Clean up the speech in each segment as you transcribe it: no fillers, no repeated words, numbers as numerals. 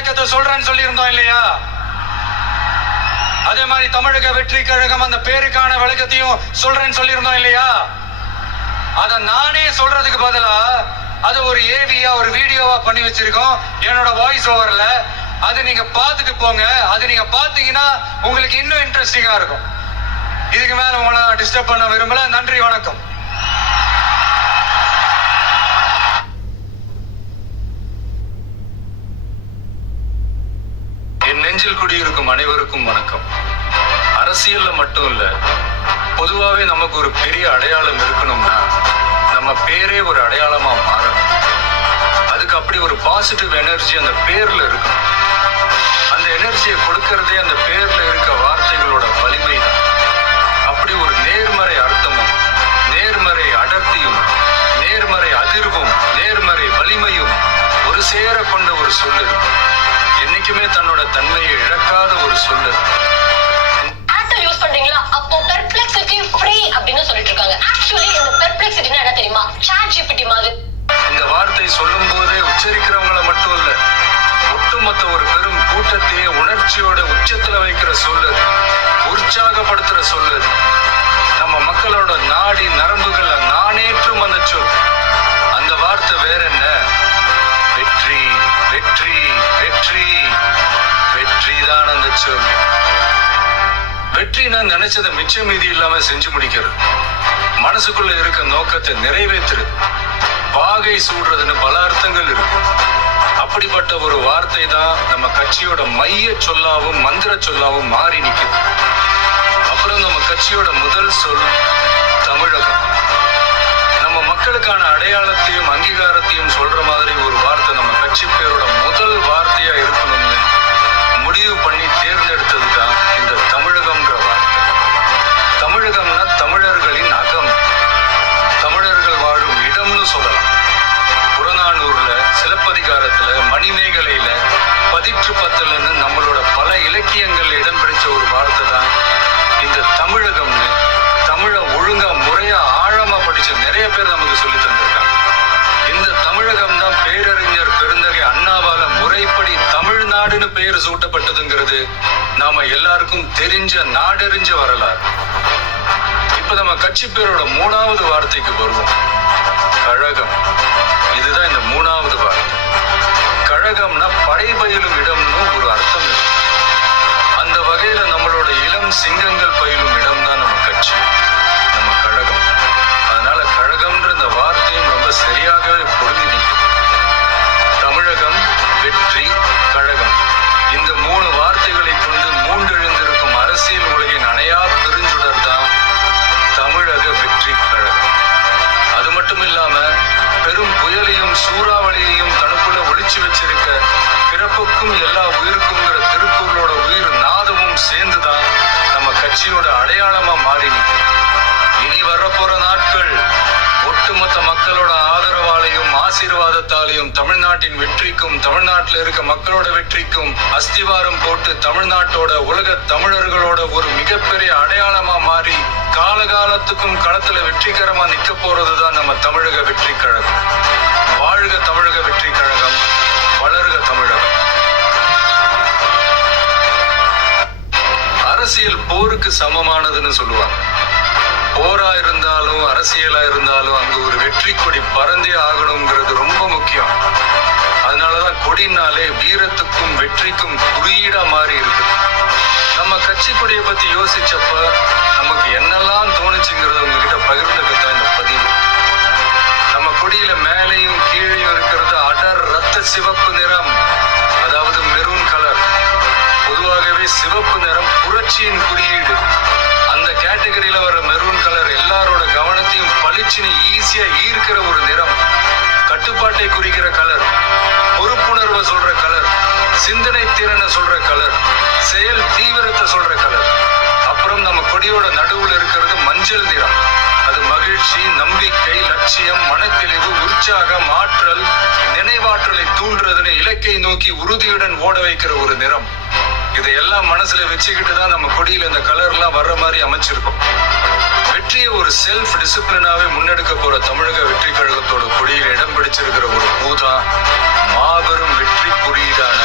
விளக்கத்தை சொல்றேன்னு சொல்லியிருந்தோம் இல்லையா? அதே மாதிரி தமிழக வெற்றி கழகம் அந்த பேருக்கான விளக்கத்தையும் சொல்றேன்னு சொல்லியிருந்தோம் இல்லையா? அத நானே சொல்றதுக்கு பதிலா அது ஒரு ஏவியா ஒரு வீடியோவா பண்ணி வச்சிருக்கோம் என்னோட வாய்ஸ் ஓவர்ல. அது நீங்க பார்த்துட்டு போங்க. அது நீங்க பாத்தீங்கன்னா உங்களுக்கு இன்னும் இன்ட்ரெஸ்டிங்கா இருக்கும். இதுக்கு மேல உங்களை டிஸ்டர்ப் பண்ண விரும்பல. நன்றி, வணக்கம். என் நெஞ்சில் குடியிருக்கும் அனைவருக்கும் வணக்கம். அரசியல்ல மட்டும் இல்ல, பொதுவாவே நமக்கு ஒரு பெரிய அடையாளம் இருக்கணும்னா நம்ம பேரே ஒரு அடையாளமா மாறணும். அதுக்கு அப்படி ஒரு பாசிட்டிவ் எனர்ஜி அந்த பேர்ல இருக்கணும். அந்த எனர்ஜியை கொடுக்கறதே அந்த பேர்ல இருக்க வார்த்தைகளோட வலிமை தான். அப்படி ஒரு நேர்மறை அர்த்தமும் நேர்மறை அடர்த்தியும் நேர்மறை அதிர்வும் நேர்மறை வலிமையும் ஒரு சேர கொண்ட ஒரு சொல்லு. என்னைக்குமே தன்னோட தன்மையை இழக்காத ஒரு சொல்லு. யூஸ் பண்றீங்களா? அப்போ பெர்ப்ளெக்சிட்டி ஃப்ரீ அப்படின்னு சொல்லிட்டு இருக்காங்க. ஆக்சுவலி இந்த பெர்ப்ளெக்சிட்டினா என்ன தெரியுமா? சாட் ஜிபிடி மாதிரி. இந்த வார்த்தை சொல்லும் போதே உச்சரிக்கிறவங்களை மட்டும் இல்ல, ஒட்டுமொத்த ஒரு பெரும் கூட்டத்தையே உணர்ச்சியோட உச்சத்துல வைக்கிற சொல்லு, உற்சாகப்படுத்துற சொல்லு. நம்ம மக்களோட நாடி நரம்புகள்ல நானேற்றும் அந்த சொல். அந்த வார்த்தை வேற என்ன? வெற்றி, வெற்றி, வெற்றி. வெற்றி தான் அந்த சொல். வெற்றினா நினைச்சதை மிச்ச மீதி இல்லாம செஞ்சு முடிக்கிறது, மனசுக்குள்ள இருக்க நோக்கத்தை நிறைவேற்றுறது, வாகை சூடுறதுன்னு பல அர்த்தங்கள் இருக்கு. அப்படிப்பட்ட ஒரு வார்த்தை தான் நம்ம கட்சியோட மைய சொல்லாவும் மந்திர சொல்லாவும் மாறி நிற்குது. அப்புறம் நம்ம கட்சியோட முதல் சொல் தமிழகம். நம்ம மக்களுக்கான அடையாளத்தையும் அங்கீகாரத்தையும் சொல்ற மாதிரி ஒரு வார்த்தை நம்ம கட்சி பேரோட முதல் வார்த்தையா இருக்கணும்னு முடிவு பண்ணி தேர்ந்தெடுத்தது தான் இந்த தமிழகம்ன்ற வார்த்தை. தமிழகம்னா தமிழர்களின் அகம், தமிழர்கள் வாழும் இடம்னு சொல்லலாம். புறநானூர்ல, சிலப்பதிகாரத்துல, மணிமேகலையில, பதிற்று பத்தலன்னு நம்மளோட பல இலக்கியங்கள்ல இடம் பிடிச்ச ஒரு வார்த்தை தான் இந்த தமிழகம்னு தமிழ ஒழுங்கா முறையா ஆழமா படிச்ச நிறைய பேர் நமக்கு சொல்லி தந்திருக்காங்க. இந்த தமிழகம் தான் பேரறிஞர் பெருந்தகை அண்ணாவால முறைப்படி தமிழ்நாடுன்னு பெயர் சூட்டப்பட்டதுங்கிறது நாம எல்லாருக்கும் தெரிஞ்ச நாடறிஞ்ச வரலாறு. இப்ப நம்ம கட்சி பேரோட மூணாவது வார்த்தைக்கு வருவோம், கழகம். இதுதான் இந்த மூணாவது வார்த்தை. கழகம்னா படைபயிலும் இடம்னு ஒரு அர்த்தம் இருக்கு. அந்த வகையில நம்மளோட இளம் சிங்கங்கள் பயிலும் இடம் தான் நம்ம கட்சி, நம்ம கழகம். அதனால கழகம்ன்ற இந்த வார்த்தையும் ரொம்ப சரியாகவே பொருந்தி நிற்குது. தமிழகம், வெற்றி, கழகம். இந்த மூணு வார்த்தைகளை கொண்டு மூண்டெழுந்திருக்கும் அரசியல் உலகின் அணையா பெருஞ்சுடர் தான் தமிழக வெற்றி கழகம். அது மட்டும் இல்லாம பெரும் புயலையும் சூறாவளியையும் தனக்குள்ள ஒளிச்சு வச்சிருக்க பிறப்புக்கும் எல்லா உயிருக்குங்கிற திருக்குறளோட உயிர் நாதமும் சேர்ந்துதான் நம்ம கட்சியோட அடையாளமா மாறி நிற்கும். இனி வரப்போற நாட்கள் ஒட்டுமொத்த மக்களோட ஆதரவாலையும் ஆசீர்வாதத்தாலையும் தமிழ்நாட்டின் வெற்றிக்கும் தமிழ்நாட்டில் இருக்க மக்களோட வெற்றிக்கும் அஸ்திவாரம் போட்டு தமிழ்நாட்டோட உலக தமிழர்களோட ஒரு மிகப்பெரிய அடையாளமா மாறி காலகாலத்துக்கும் களத்துல வெற்றிகரமா நிக்க போறதுதான் நம்ம தமிழக வெற்றி கழகம். வாழ்க தமிழக வெற்றி கழகம், வளர்க தமிழகம். அரசியல் போருக்கு சமமானதுன்னு சொல்லுவாங்க. போரா இருந்தாலும் அரசியலா இருந்தாலும் அங்க ஒரு வெற்றி கொடி பறந்தே ஆகணுங்கிறது ரொம்ப முக்கியம். அதனாலதான் கொடினாலே வீரத்துக்கும் வெற்றிக்கும் குறியீடா மாறி இருக்கு. நம்ம கட்சி கொடியை பத்தி யோசிச்சப்ப நமக்கு என்னெல்லாம் தோணுச்சுங்கிறத உங்ககிட்ட பகிர்ந்துக்கத்தான் இந்த பதிவு. நம்ம கொடியில மேலையும் கீழையும் இருக்கிறது அடர் ரத்த சிவப்பு நிறம், அதாவது மெரூன் கலர். பொதுவாகவே சிவப்பு நிறம் புரட்சியின் குறியீடு. அந்த கேட்டகரியில வர மெரூன் கலர் எல்லாரோட கவனத்தையும் பளிச்சுன்னு ஈஸியா ஈர்க்கிற ஒரு நிறம். கட்டுப்பாட்டை குறிக்கிற கலர், பொறுப்புணர்வை சொல்ற கலர், சிந்தனை திறனை சொல்ற கலர், செயல் தீவிரத்தை சொல்ற கலர். அப்புறம் நம்ம கொடியோட நடுவுல இருக்கிறது மஞ்சள் நிறம். அது மகிழ்ச்சி, நம்பிக்கை, லட்சியம், மனத்தெளிவு, உற்சாகம், ஆற்றல், நினைவாற்றலை தூண்டுறதுன்னு இலக்கை நோக்கி உறுதியுடன் ஓட வைக்கிற ஒரு நிறம். இதையெல்லாம் மனசுல வச்சுக்கிட்டு தான் நம்ம கொடியில இந்த கலர்லாம் வர்ற மாதிரி அமைச்சிருக்கோம். வெற்றியை ஒரு செல்ஃப் டிசிப்ளினாவே முன்னெடுக்க போற தமிழக வெற்றி கழகத்தோட கொடியில இடம் பிடிச்சிருக்கிற ஒரு பூதா மாபெரும் வெற்றி குறியீடான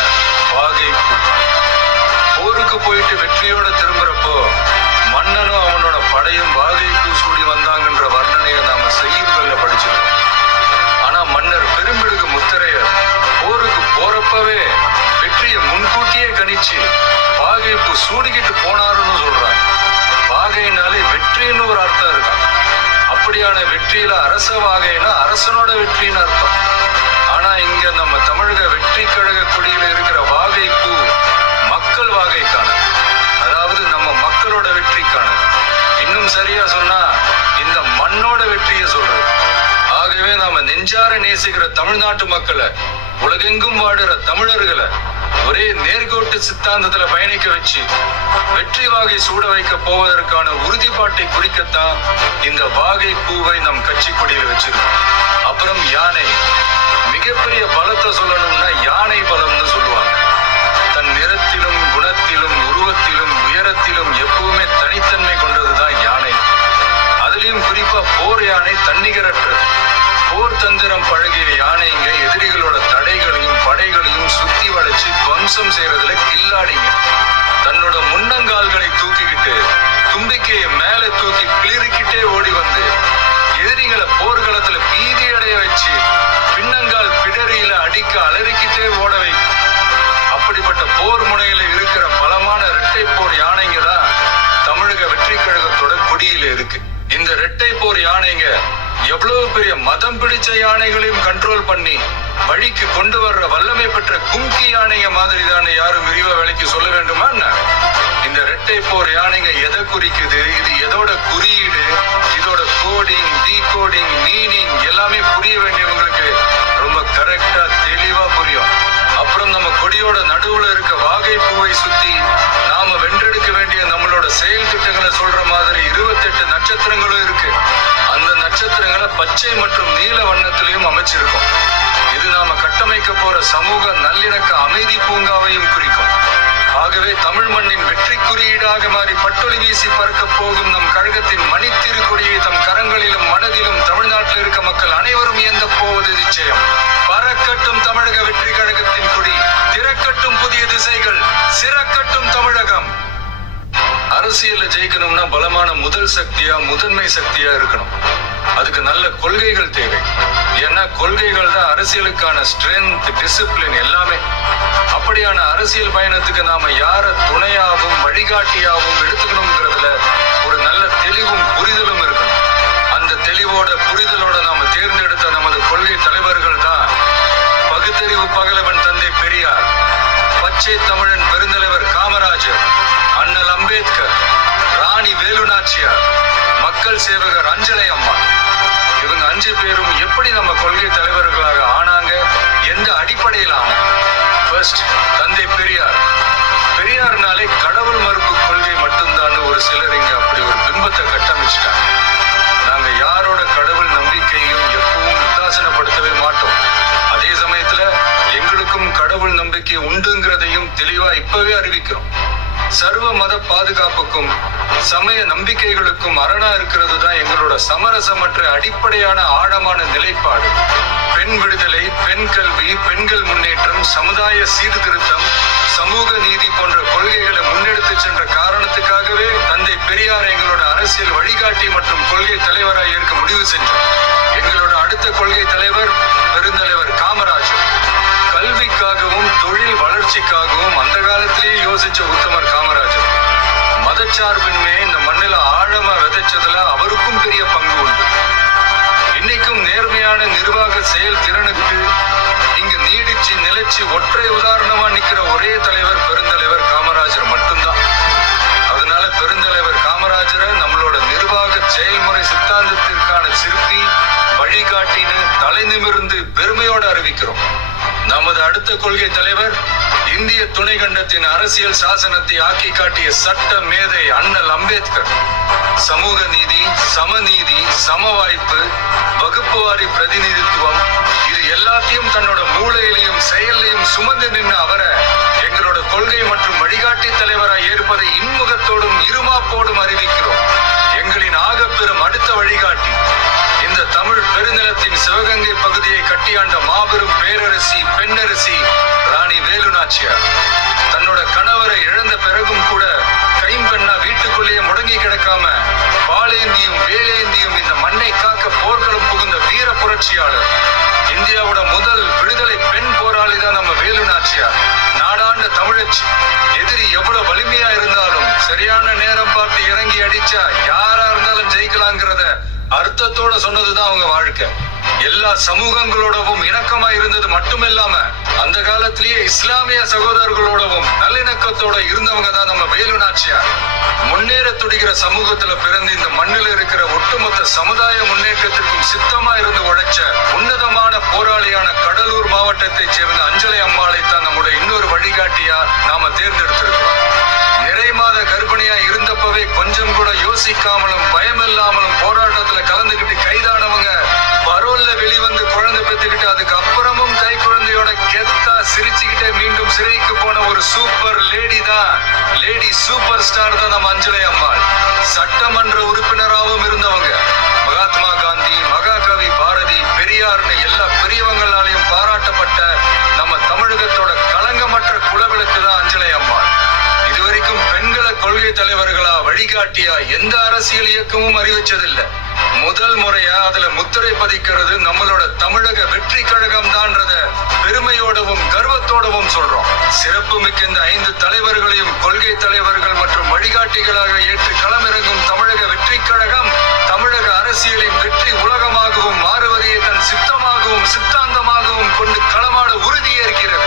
வாகைன்னா அரசனோட வெற்றின்னு அர்த்தம். ஆனா இங்க நம்ம தமிழக வெற்றி கழக கொடியில இருக்கிற வாகை பூ மக்கள் வாகைக்கான, அதாவது நம்ம மக்களோட வெற்றிக்கான, இன்னும் சரியா சொன்னா இந்த மண்ணோட வெற்றியை சொல்றது. ஆகவே நாம நெஞ்சார நேசிக்கிற தமிழ்நாட்டு மக்களை, உலகெங்கும் வாடுற தமிழர்களை ஒரே நேர்கோட்டு சித்தாந்தத்துல பயணிக்க வச்சு வெற்றி வாகை சூட வைக்க போவதற்கான உறுதிப்பாட்டை குறிக்கத்தான் இந்த வாகை பூவை நம் கட்சி கொடியில வச்சிருக்கோம். அப்புறம் யானை, மிகப்பெரிய பலத்தை சொல்லணும்னா யானை பலம்னு சொல்லுவாங்க. தன் நிறத்திலும் குணத்திலும் உருவத்திலும் உயரத்திலும் எப்பவுமே தனித்தன்மை கொண்டதுதான் யானை. அதுலயும் குறிப்பா போர் யானை தன்னிகரற்றது. போர் தந்திரம் பழகிய யானைங்க எதிரிகளோட தடைகளையும் படைகளையும் சுத்தி வளைச்சு துவம்சம் செய்யறதுல கில்லாடிங்க. தன்னோட முன்னங்கால்களை தூக்கிக்கிட்டு தும்பிக்கையை மேல தூக்கி கிளிரிக்கிட்டே ஓடி வந்து எதிரிகளை போர்க்களத்துல பீதி அடைய வச்சு பின்னங்கால் பிடரியில அடிக்க அலறிக்கிட்டே ஓட வைக்கும். அப்படிப்பட்ட போர் முனையில இருக்கிற பலமான இரட்டை போர் யானைங்க தான் தமிழக வெற்றி கழகத்தோட கொடியில இருக்கு. இந்த இரட்டை போர் யானைங்க எவ்வளவு பெரிய மதம் பிடிச்ச யானைகளையும் கண்ட்ரோல் பண்ணி வழிக்கு கொண்டு வர்ற வல்லமை பெற்ற கும்கி யானைங்க மாதிரி தானே யாரும் விரிவா விலைக்கு சொல்ல வேண்டுமா? இந்த இரட்டை போர் யானைங்க எதை குறிக்குது, இது எதோட குறியீடு, இதோட கோடிங் டீகோடிங் மீனிங் எல்லாமே புரிய வேண்டியவங்களுக்கு ரொம்ப கரெக்டா தெளிவா புரியும். அப்புறம் நம்ம கொடியோட நடுவுல இருக்க வாகை பூவை சுத்தி நாம வென்றெடுக்க வேண்டிய நம்மளோட செயல் திட்டங்களை சொல்ற மாதிரி 28 நட்சத்திரங்களும் இருக்கு. அந்த நட்சத்திரங்களை பச்சை மற்றும் நீல வண்ணத்திலையும் அமைச்சிருக்கோம். இது நாம கட்டமைக்க போற சமூக நல்லிணக்க அமைதி பூங்காவையும் குறிக்கும். ஆகவே தமிழ் மண்ணின் வெற்றி குறியீடாக மாறி பட்டொலி வீசி பறக்க போகும் நம் கழகத்தின் மணித்திருக்கொடியை தம் கரங்களிலும் மனதிலும் தமிழ்நாட்டில் இருக்க மக்கள் அனைவரும் இயந்த போவது நிச்சயம். பறக்கட்டும் தமிழக வெற்றி கழகத்தின் கொடி, திறக்கட்டும் புதிய திசைகள், சிறக்கட்டும் தமிழகம். அரசியல்ல ஜெயிக்கணும்னா பலமான முதல் சக்தியா முதன்மை சக்தியா இருக்கணும். அதுக்கு நல்ல கொள்கைகள் தேவை. ஏன்னா கொள்கைகள் தான் அரசியலுக்கான ஸ்ட்ரென்த், டிசிப்ளின் எல்லாமே. அப்படியான அரசியல் பயணத்துக்கு நாம யார துணையாகவும் வழிகாட்டியாகவும் எடுத்துக்கணும்ங்கிறதுல ஒரு நல்ல தெளிவும் புரிதலும் இருக்கணும். அந்த தெளிவோட புரிதலோட நாம தேர்ந்தெடுத்த நமது கொள்கை தலைவர்கள் தான் பகுத்தறிவு பகலவன் தந்தை பெரியார், பச்சை தமிழன் பெருந்தலைவர் காமராஜர், அண்ணல் அம்பேத்கர், ராணி வேலுநாச்சியார், மக்கள் சேவகர் அஞ்சலை அம்மா. இவங்க 5 பேரும் எப்படி நம்ம கொள்கை தலைவர்களாக ஆனாங்க, எந்த அடிப்படையில் ஆனாங்க? ஃபர்ஸ்ட், தந்தை பெரியார். பெரியார்னாலே கடவுள் மறுப்பு கொள்கை மட்டும்தான் ஒரு சிலர் இங்க அப்படி ஒரு பிம்பத்தை கட்டமைச்சிட்டாங்க. நாங்க யாரோட கடவுள் நம்பிக்கையும் எப்பவும் உதாசீனப்படுத்தவே மாட்டோம். அதே சமயத்துல எங்களுக்கும் கடவுள் நம்பிக்கை உண்டுங்கிறதையும் தெளிவா இப்பவே அறிவிக்கிறோம். சர்வ மத பாதுகாப்புக்கும் சமய நம்பிக்கைகளுக்கும் அரணா இருக்கிறது தான் எங்களோட சமரசமற்ற அடிப்படையான ஆழமான நிலைப்பாடு. பெண் விடுதலை, பெண் கல்வி, பெண்கள் முன்னேற்றம், சமுதாய சீர்திருத்தம், சமூக நீதி போன்ற கொள்கைகளை முன்னெடுத்து சென்ற காரணத்துக்காகவே தந்தை பெரியார் எங்களோட அரசியல் வழிகாட்டி மற்றும் கொள்கை தலைவராக ஏற்க முடிவு செஞ்சார். எங்களோட அடுத்த கொள்கை தலைவர் பெருந்தலைவர் காமராஜர். கல்விக்காகவும் தொழில் வளர்ச்சிக்காகவும் அந்த காலத்திலேயே யோசிச்ச உத்தமர் காமராஜர். மதச்சார்பின்மையை இந்த மண்ணில ஆழமா விதைச்சதுல அவருக்கும் பெரிய பங்கு உண்டு. இன்னைக்கும் நேர்மையான நிர்வாக செயல் திறனுக்கு இங்கு நீடிச்சு நிலைச்சு ஒற்றை உதாரணமா நிக்கிற ஒரே தலைவர் பெருந்தலைவர் காமராஜர் மட்டும்தான். அதனால பெருந்தலைவர் காமராஜரை நம்மளோட நிர்வாக செயல்முறை சித்தாந்தத்திற்கான சிற்பி, வழிகாட்டின்னு தலை நிமிர்ந்து பெருமையோட அறிவிக்கிறோம். நமது அடுத்த கொள்கை தலைவர் இந்திய துணைக்கண்டத்தின் அரசியல் சாசனத்தை ஆக்கி காட்டிய சட்ட மேதை அண்ணல் அம்பேத்கர். சமூக நீதி, சமநீதி, சமவாய்ப்பு, வகுப்புவாரி பிரதிநிதித்துவம், இது எல்லாத்தையும் தன்னோட மூளையிலையும் செயலையும் சுமந்து நின்ற அவரை எங்களோட கொள்கை மற்றும் வழிகாட்டி தலைவராய் ஏற்பதை இன்முகத்தோடும் இருமாப்போடும் அறிவிக்கிறோம். எங்களின் ஆகப்பெரும் அடுத்த வழிகாட்டி இந்த தமிழ் பெருநிலத்தின் சிவகங்கை பகுதியை கட்டியாண்ட மாபெரும் பேரரசி, பெண்ணரசி ராணி வேலுநாச்சியார். தன்னோட கணவரை இழந்த பிறகும் கூட கைம்பெண்ணா வீட்டுக்குள்ளேயே முடங்கி கிடக்காம வாளேந்தியும் வேலேந்தியும் இந்த மண்ணை காக்க போர்க்களம் புகுந்த வீர புரட்சியாளர். இந்தியாவோட முதல் விடுதலை பெண் போராளி தான் நம்ம வேலுநாச்சியார். நாடாண்ட தமிழச்சி. எதிரி எவ்வளவு வலிமையா இருந்தாலும் சரியான நேரம் பார்த்து இறங்கி அடிச்சா யாரா இருந்தாலும் ஜெயிக்கலாங்கிறத அர்த்தத்தோட மனசோட சொன்னதுதான் அவங்க வாழ்க்கை. எல்லா சமூகங்களோடவும் இணக்கமா இருந்தது மட்டுமில்லாம அந்த காலத்திலேயே இஸ்லாமிய சகோதரர்களோடவும் நல்லிணக்கத்தோட இருந்தவங்க தான் நம்ம வேலு நாச்சியார். முன்னேற துடிக்கிற சமூகத்துல பிறந்து இந்த மண்ணில் இருக்கிற ஒட்டுமொத்த சமுதாய முன்னேற்றத்திற்கும் சித்தமா இருந்து உழைச்ச உன்னதமான போராளியான கடலூர் மாவட்டத்தைச் சேர்ந்த அஞ்சலை அம்மாளை தான் நம்முடைய இன்னொரு வழிகாட்டியா நாம தேர்ந்தெடுத்திருக்கோம். நிறை மாத கர்ப்பிணியா இருந்தப்பவே கொஞ்சம் கூட யோசிக்காமலும் பயமில்லாமலும் போராட்டத்துல கலந்துகிட்டு கைதானவங்க பரோல்ல வெளிவந்து குழந்தை பெற்றுக்கிட்டு அதுக்கு அப்புறமும் கை குழந்தையோட கெத்தா சிரிச்சுக்கிட்டே மீண்டும் சிறைக்கு போன ஒரு சூப்பர் லேடி தான், லேடி சூப்பர் ஸ்டார் தான் நம்ம அஞ்சலை அம்மாள். சட்டமன்ற உறுப்பினராகவும் இருந்தவங்க. மகாத்மா காந்தி, மகாகவி பாரதி, பெரியார்னு எல்லா பெரியவங்களாலையும் பாராட்டப்பட்ட நம்ம தமிழகத்தோட களங்கமற்ற குலவிளக்கு தான் அஞ்சலை அம்மாள். இதுவரைக்கும் பெண்களை கொள்கை தலைவர்களா வழிகாட்டியா எந்த அரசியல் இயக்கமும் அறிவிச்சதில்லை. முதல் முறையா அதுல முத்திரை பதிக்கிறது நம்மளோட தமிழக வெற்றி கழகம் தான்றத பெருமையோடவும் கர்வத்தோடவும் சொல்றோம். சிறப்பு மிக்க இந்த 5 தலைவர்களையும் கொள்கை தலைவர்கள் மற்றும் வழிகாட்டிகளாக ஏற்று களமிறங்கும் தமிழக வெற்றி கழகம் தமிழக அரசியலின் வெற்றி உலகமாகவும் மாறுவதையே தன் சித்தமாகவும் சித்தாந்தமாகவும் கொண்டு களமாட உறுதியேற்கிறது.